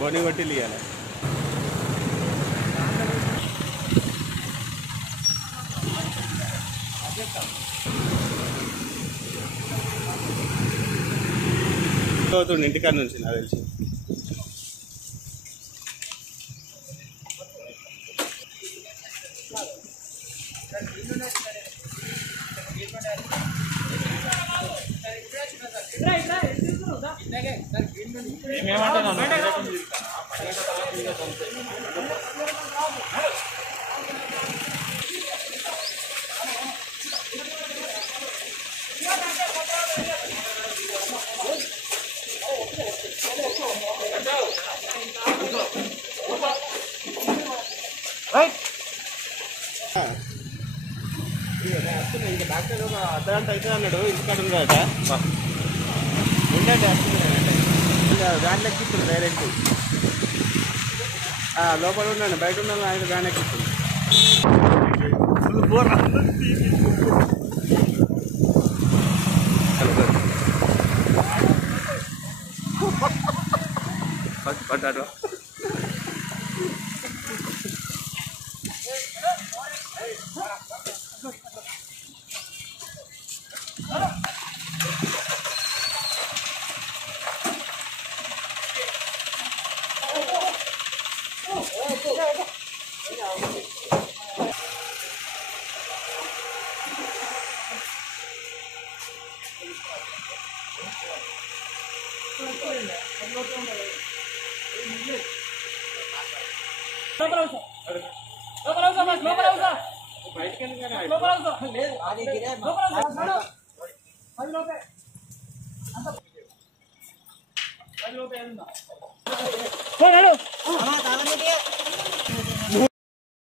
బోని కొట్టి ఇవ్వాలి. అవుతుంది ఇంటికాడ నుంచి నాకు తెలిసి. ఇంకా డాక్టర్ ఒక అర్ధగంట అవుతుంది అన్నాడు. ఇంటికాడ ఉన్నాడట. ఉండండి వ్యాన్ ఎక్కిస్తుంది డైరెక్ట్. లోపల ఉన్నాను, బయట ఉన్నాను, ఆయన వ్యాన్ ఎక్కిస్తుంది. పడ్డాడు.